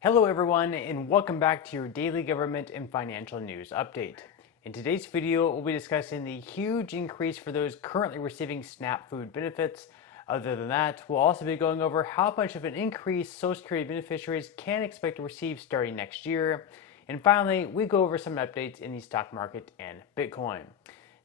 Hello everyone, and welcome back to your daily government and financial news update. In today's video, we'll be discussing the huge increase for those currently receiving SNAP food benefits. Other than that, we'll also be going over how much of an increase Social Security beneficiaries can expect to receive starting next year. And finally, we go over some updates in the stock market and Bitcoin.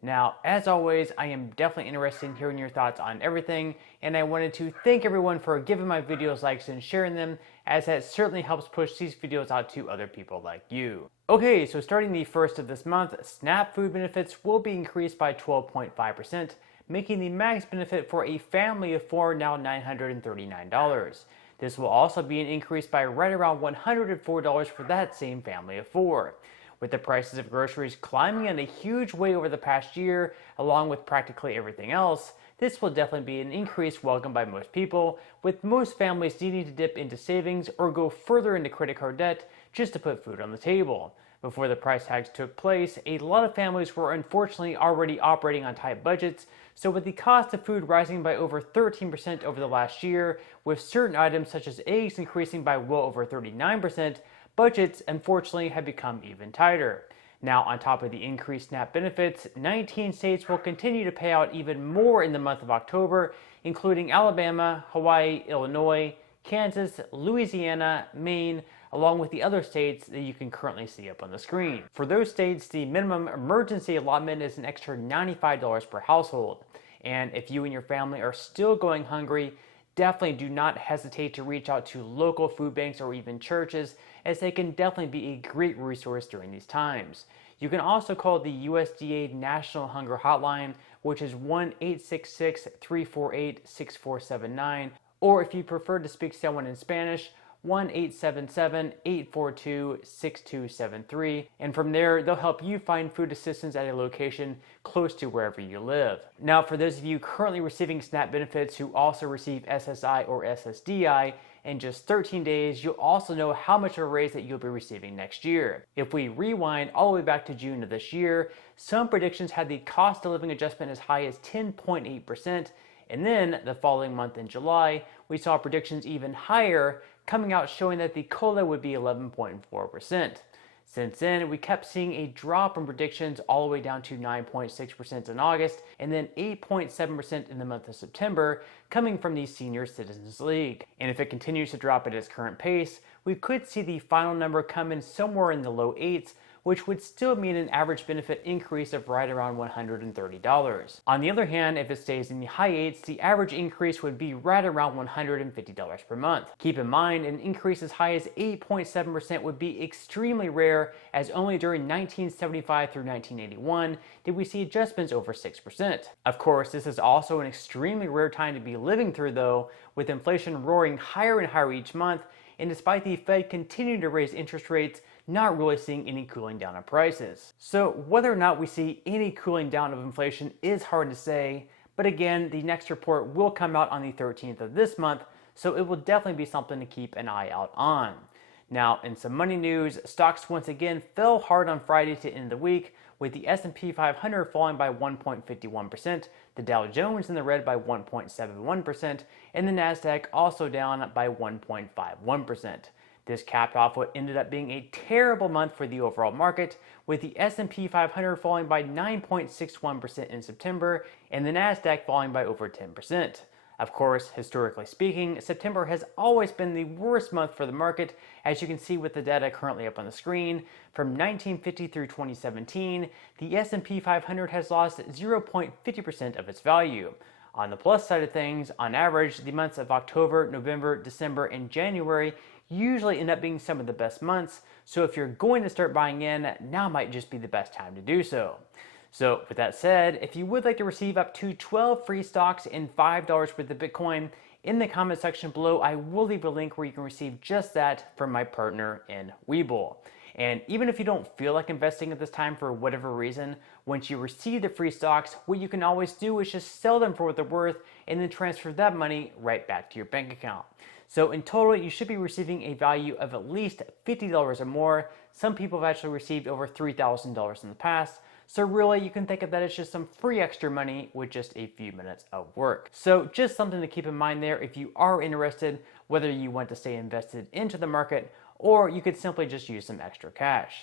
Now, as always, I am definitely interested in hearing your thoughts on everything, and I wanted to thank everyone for giving my videos likes and sharing them, as that certainly helps push these videos out to other people like you. Okay, so starting the first of this month, SNAP food benefits will be increased by 12.5%, making the max benefit for a family of four now $939. This will also be an increase by right around $104 for that same family of four. With the prices of groceries climbing in a huge way over the past year, along with practically everything else, this will definitely be an increase welcomed by most people, with most families needing to dip into savings or go further into credit card debt just to put food on the table. Before the price tags took place, a lot of families were unfortunately already operating on tight budgets, so with the cost of food rising by over 13% over the last year, with certain items such as eggs increasing by well over 39%, budgets, unfortunately, have become even tighter. Now, on top of the increased SNAP benefits, 19 states will continue to pay out even more in the month of October, including Alabama, Hawaii, Illinois, Kansas, Louisiana, Maine, along with the other states that you can currently see up on the screen. For those states, the minimum emergency allotment is an extra $95 per household. And if you and your family are still going hungry, definitely do not hesitate to reach out to local food banks or even churches, as they can definitely be a great resource during these times. You can also call the USDA National Hunger Hotline, which is 1-866-348-6479, or if you prefer to speak to someone in Spanish, 1-877-842-6273, and from there they'll help you find food assistance at a location close to wherever you live. Now, for those of you currently receiving SNAP benefits who also receive SSI or SSDI, in just 13 days, you'll also know how much of a raise that you'll be receiving next year. If we rewind all the way back to June of this year, some predictions had the cost of living adjustment as high as 10.8%, and then the following month in July, we saw predictions even higher coming out showing that the COLA would be 11.4%. Since then, we kept seeing a drop in predictions all the way down to 9.6% in August and then 8.7% in the month of September, coming from the Senior Citizens League. And if it continues to drop at its current pace, we could see the final number come in somewhere in the low 8s, which would still mean an average benefit increase of right around $130. On the other hand, if it stays in the high 8s, the average increase would be right around $150 per month. Keep in mind, an increase as high as 8.7% would be extremely rare, as only during 1975 through 1981 did we see adjustments over 6%. Of course, this is also an extremely rare time to be living through though, with inflation roaring higher and higher each month, and despite the Fed continuing to raise interest rates, not really seeing any cooling down of prices. So whether or not we see any cooling down of inflation is hard to say, but again, the next report will come out on the 13th of this month, so it will definitely be something to keep an eye out on. Now, in some money news, stocks once again fell hard on Friday to end the week, with the S&P 500 falling by 1.51%, the Dow Jones in the red by 1.71%, and the Nasdaq also down by 1.51%. This capped off what ended up being a terrible month for the overall market, with the S&P 500 falling by 9.61% in September and the Nasdaq falling by over 10%. Of course, historically speaking, September has always been the worst month for the market, as you can see with the data currently up on the screen. From 1950 through 2017, the S&P 500 has lost 0.50% of its value. On the plus side of things, on average, the months of October, November, December, and January usually end up being some of the best months, so if you're going to start buying in, now might just be the best time to do so. So with that said, if you would like to receive up to 12 free stocks and $5 worth of Bitcoin, in the comment section below, I will leave a link where you can receive just that from my partner in Webull. And even if you don't feel like investing at this time for whatever reason, once you receive the free stocks, what you can always do is just sell them for what they're worth and then transfer that money right back to your bank account. So in total, you should be receiving a value of at least $50 or more. Some people have actually received over $3,000 in the past. So really, you can think of that as just some free extra money with just a few minutes of work. So just something to keep in mind there if you are interested, whether you want to stay invested into the market or you could simply just use some extra cash.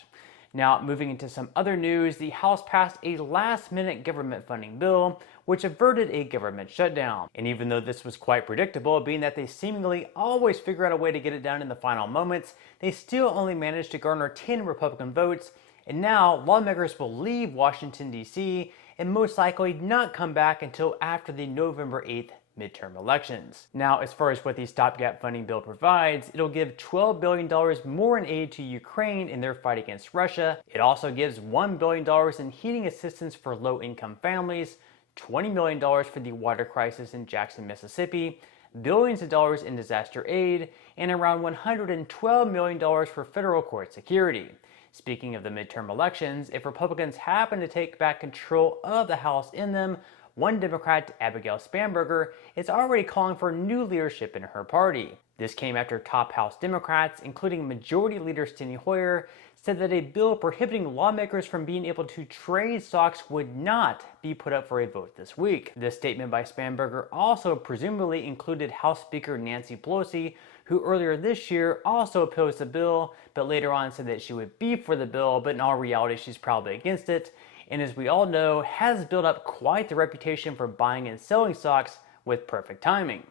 Now, moving into some other news, the House passed a last-minute government funding bill, which averted a government shutdown. And even though this was quite predictable, being that they seemingly always figure out a way to get it done in the final moments, they still only managed to garner 10 Republican votes, and now lawmakers will leave Washington, D.C., and most likely not come back until after the November 8th midterm elections. Now, as far as what the stopgap funding bill provides, it'll give $12 billion more in aid to Ukraine in their fight against Russia. It also gives $1 billion in heating assistance for low-income families, $20 million for the water crisis in Jackson, Mississippi, billions of dollars in disaster aid, and around $112 million for federal court security. Speaking of the midterm elections, if Republicans happen to take back control of the House in them, one Democrat, Abigail Spanberger, is already calling for new leadership in her party. This came after top House Democrats, including Majority Leader Steny Hoyer, said that a bill prohibiting lawmakers from being able to trade stocks would not be put up for a vote this week. This statement by Spanberger also presumably included House Speaker Nancy Pelosi, who earlier this year also opposed the bill, but later on said that she would be for the bill, but in all reality she's probably against it, and as we all know, has built up quite the reputation for buying and selling stocks with perfect timing.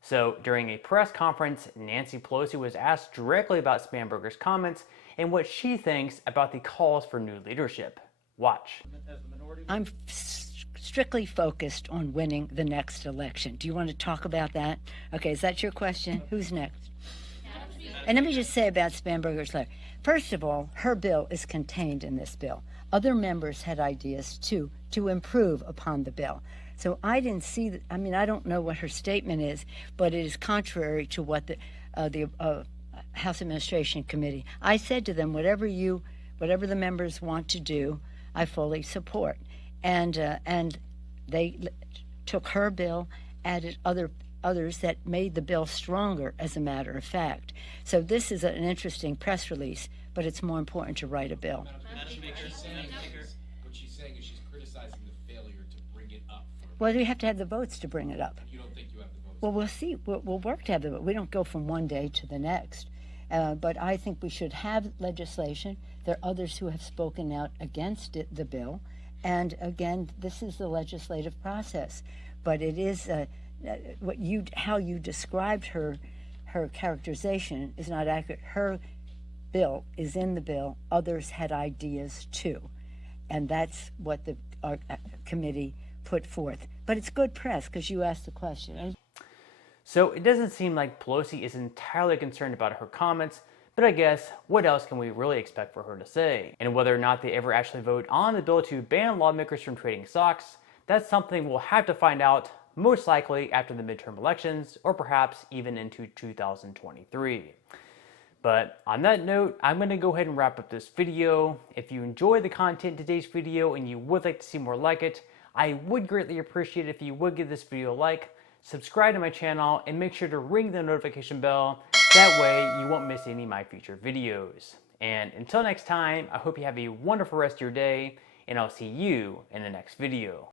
So during a press conference, Nancy Pelosi was asked directly about Spanberger's comments and what she thinks about the calls for new leadership. Watch. I'm strictly focused on winning the next election. Do you want to talk about that? Okay, is that your question? Who's next? And let me just say about Spanberger's letter. First of all, her bill is contained in this bill. Other members had ideas too to improve upon the bill. So I didn't see that. I mean, I don't know what her statement is, but it is contrary to what the House Administration Committee. I said to them, whatever the members want to do, I fully support. And they took her bill, added others that made the bill stronger, as a matter of fact. So this is an interesting press release, but it's more important to write a bill. Madam Speaker, what she's saying is she's criticizing the failure to bring it up. Well, we have to have the votes to bring it up. You don't think you have the votes? Well, we'll see. We'll work to have the vote. We don't go from one day to the next. But I think we should have legislation. There are others who have spoken out against the bill. And again, this is the legislative process. But it is how you described her characterization is not accurate. Her bill is in the bill. Others had ideas too, and that's what our committee put forth. But it's good press because you asked the question. So it doesn't seem like Pelosi is entirely concerned about her comments, but I guess what else can we really expect for her to say? And whether or not they ever actually vote on the bill to ban lawmakers from trading stocks, that's something we'll have to find out most likely after the midterm elections, or perhaps even into 2023. But on that note, I'm going to go ahead and wrap up this video. If you enjoyed the content in today's video and you would like to see more like it, I would greatly appreciate it if you would give this video a like, subscribe to my channel, and make sure to ring the notification bell. That way you won't miss any of my future videos. And until next time, I hope you have a wonderful rest of your day, and I'll see you in the next video.